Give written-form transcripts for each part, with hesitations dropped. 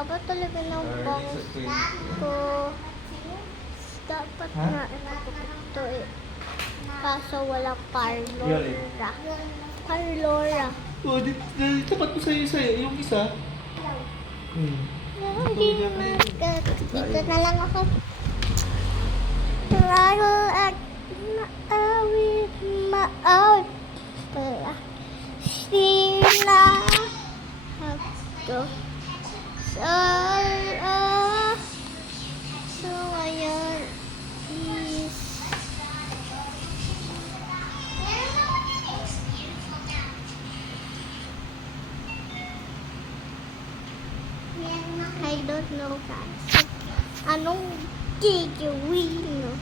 haba talaga ng bangs ko. Dapat na ito eh. Kaso walang Carlora. Carlora. Oh, tapat mo sa'yo. Yung isa. Hindi magat. Dito na lang ako. Lalo at maawit, pala. Sila ako sa so ngayon is I don't know guys. Anong gagawin no?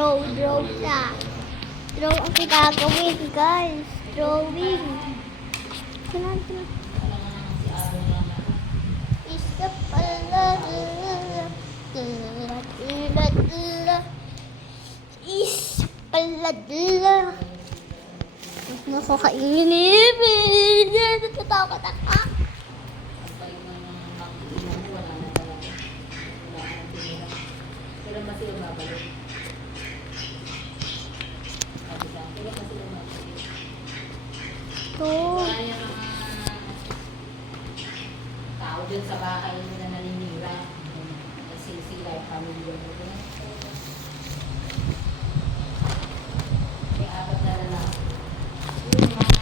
Draw siya. Draw ang gagawin guys. Drawing. Isa pala. Is pala. Nakakainip. Natatakot ako. To. Tao dyan sa bahay na naninira. Sila yung pamilya mo. May apat na lalaki. Yung mga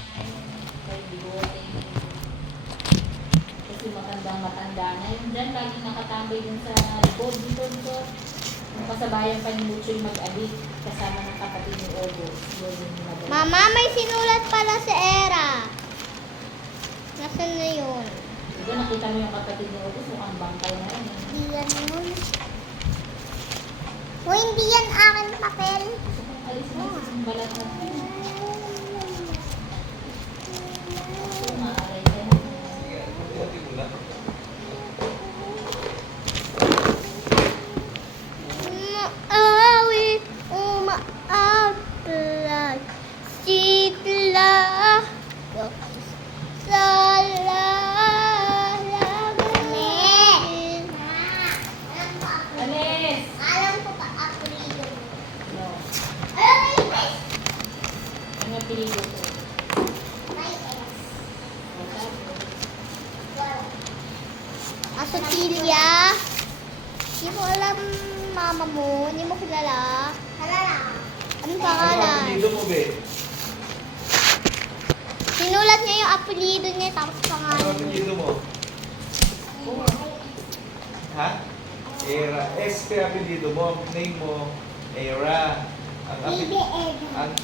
may bigote. Kasi matanda na. Yung dyan, laging nakatambay dun sa likod. Dito. Yung kasabayan pa ni Muchoy mag-abit. Kasama ng kapatid ni Ogo. Mama, may sinulat pala si Era. Nasaan na yun? Diba nakita mo yung kapatid ni Ogo? Mukhang bangkay na rin. Hindi yan yun. O, hindi yan aking papel. Alis mo sa balat na. Maaray ka na. Maawi, umaaplag, sitla ko sa lalagin. Alis! Alam ko pa ako rin. No. Alam mo yung best? Ano yung piligo ko? May S. Wow. Asutilya. Hindi mo alam mama mo. Hindi mo kilala. Kilala. Anong pangalan? Dito mo, be. Sinulat niya yung apelido niya tapos pangalan niya. Dito mo. Ha? Era. S kaya apelido mo. Name mo. Era. Ang Baby Era. Ang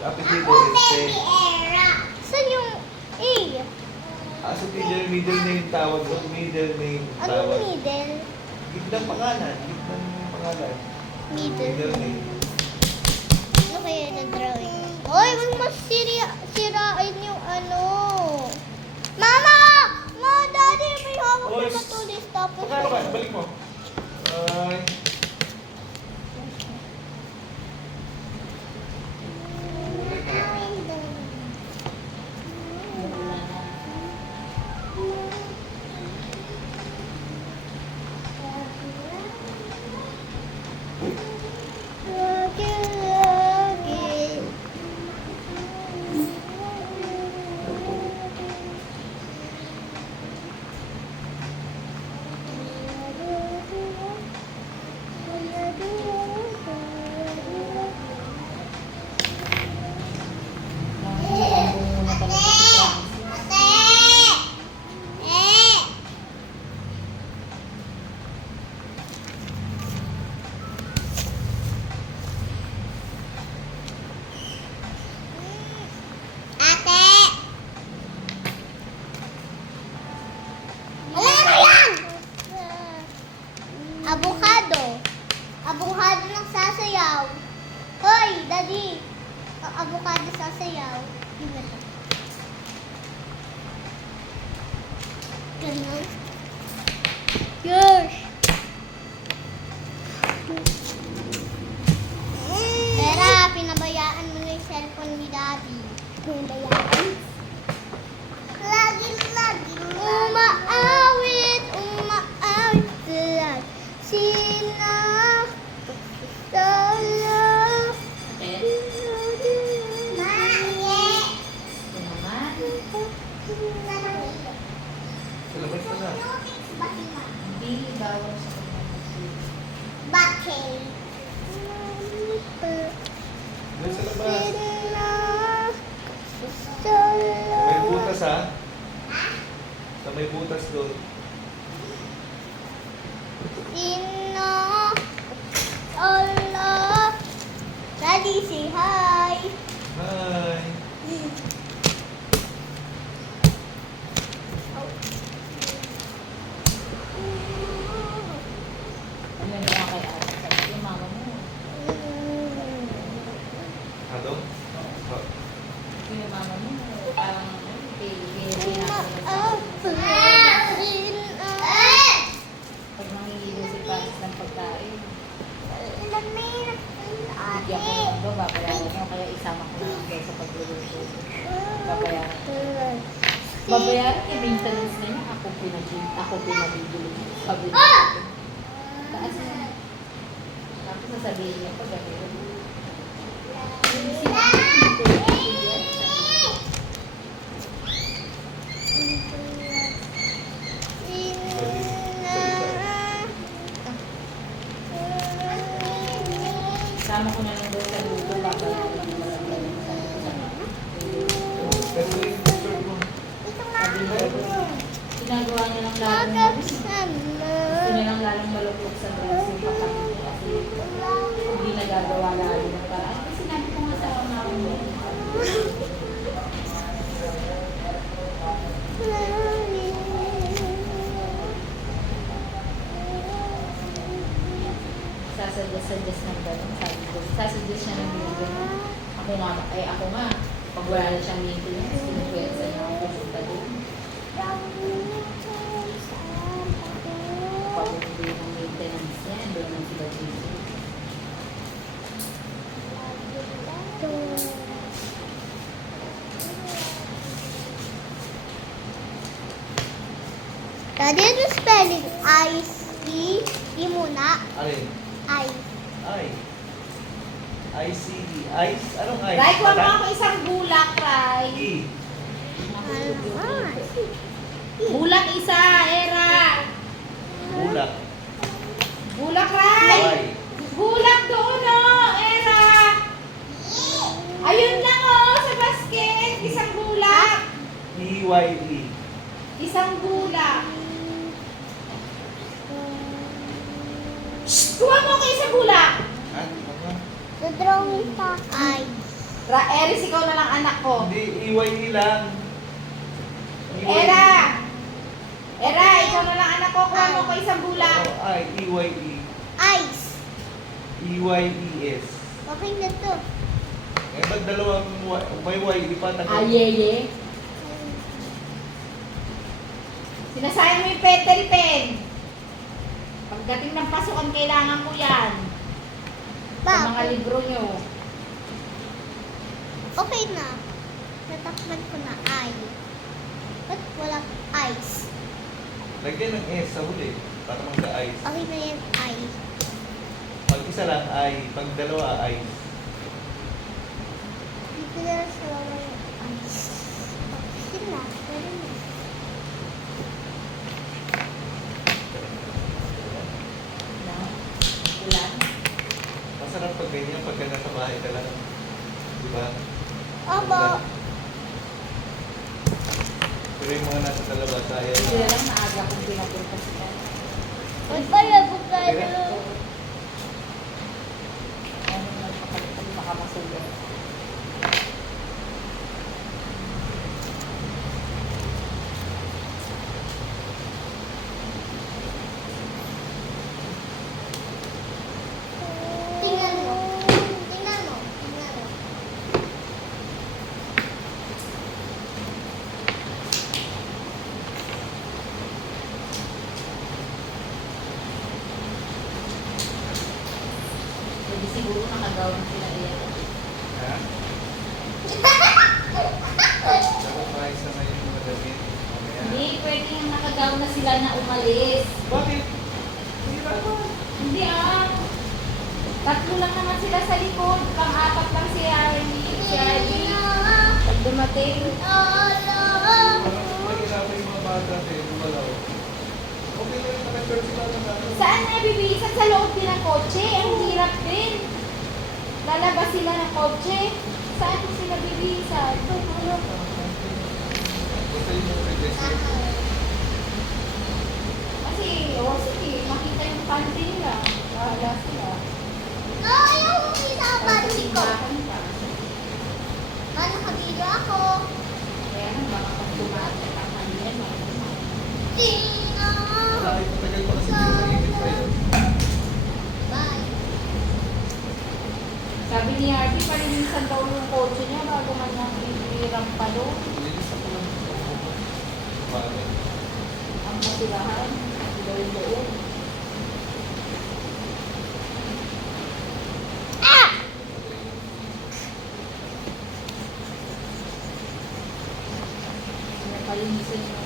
apelido Ako, is Baby Era. Saan yung A? So, middle name tawag doon. Middle name Anong tawag. middle? Gitnang pangalan. Gitnang pangalan. Middle. Middle name. Ano kaya na drawing? Oy, huwag mo sirain yung ano. Mama! Ma, daddy, may hawak Oy, na matulis tapos. Pagkano ba? Balik mo. Ay. Lagi. Ate! Ano yan? Avocado. Avocado ng sasayaw. Hoy, daddy. Ang avocado sasayaw. Yun na siya. Ganun. Yes. shower sa kanya. Bakit? Doon sa labas. Solo. May butas ha? Sa may butas doon. Sino? Solo. Daddy, say hi. Hi! Ano yung mga kay ate? Sabi yung mama mo. Ano? Oh. Yung mama mo, parang pag nangihilo si Paris ng pagkain, bigyan ko ng mundo, babayaran niyo, kaya isama ko lang kayo sa pagluluto. Babayaran. Babayaran niya, maintenance na niya, ako pinabibili. Sabi niya. Taas na. Tapos sasabihin niya pag gano'n. Sama ko na lang doon sa luto, babayaran niya. Kasi yung picture mo. Sabi niya, ginagawa niya lang lalong gusto niya lang lalong malupot sa dress yung kapatid niya kasi hindi nagagawa lalo ng paraan. Kasi sinabi ko nga sa mga mo. Sasuggest ng gano'n, sabi ko. Sasuggest niya ng gano'n. Ako nga, pag wala na siyang maintenance, pinupuwersa niya ako pumunta doon. Pag hindi ng maintenance niya, doon lang sila dito. Daddy, ano spelling? I-C? Di muna. Alin? I. Ay. ICD. Ice? Anong ice? Ray, kuha mo Mata? ako isang bulak, Ray. E. Bulak isa, Era. Bulak. Bulak, Ray. Y. Bulak doon, oh, Era. Ayun lang, oh, sa basket. Isang bulak. E-Y-E. Isang bulak. Shh! Kuha mo ako isang bulak. Ah, ano? The drawing pa. I. Eris, ikaw na lang anak ko. Hindi, E-Y-E lang. Era! Era, ikaw na lang anak ko. Kuha mo ko isang bulak. Oh, I. E-Y-E. Ice. E-Y-E-S. Okay na to. Eh, ba't dalawang may Y? Di pa tagal? Ayeye. Sinasayang mo yung petal pen. Pagdating ng pasukan, kailangan mo yan. Sa mga libro nyo. Okay na. Natakman ko na I. Ba't walang ice? Lagyan ng S sa huli. Para magka-ice. Okay na yan, I. Pag isa lang, I. Pag dalawa, ice. Dito na sa wala yung ice. Okay na. Pwede na. No? Ulan. Masarap pag ganyan, pagka nasa bahay ka lang. Di ba? Opo. Pero yung mga nasa kalabasa, Hindi ayan. lang maaga kung pinapunta sila. Ba't pala bukado? Ano na napakalitan, baka masulit. Tingnan mo. Tingnan mo. Tingnan mo. Hindi siguro nakagawin sila iyan. Ha? Dapat maayos naman yung mga damit. Mamaya. Hindi, pwede yung nakagaw na sila na umalis. Bakit? Hindi ba? Hindi ah. Tatlo lang naman sila sa likod. Pang-apat lang si Arnie. Si Arnie. Pag dumating. Parang mahirapan yung mga bata eh. Gumalaw. Okay lang naman short si Mama na. Saan na bibisan? Sa loob din ng kotse. Ang hirap din. Lalabas sila ng kotse. Saan mo sila bibisan? Basta yung mga pedestrian. Kasi, sige, makita yung panty nila. Bahala sila. No, ayaw mo kita ang panty ko. Simbahan pa. Nakabilo ako. Kaya nang baka pag tumakas ang kanila, Tina! Marami patagal pa kasi hindi nagigit pa yun. Bye. sabi ni Harvey, palinisan daw yung kotse niya bago man nang iram pa doon. Linis ako lang. Bakit? Ang masirahan, daw yung loob. Ah! Palinisan yung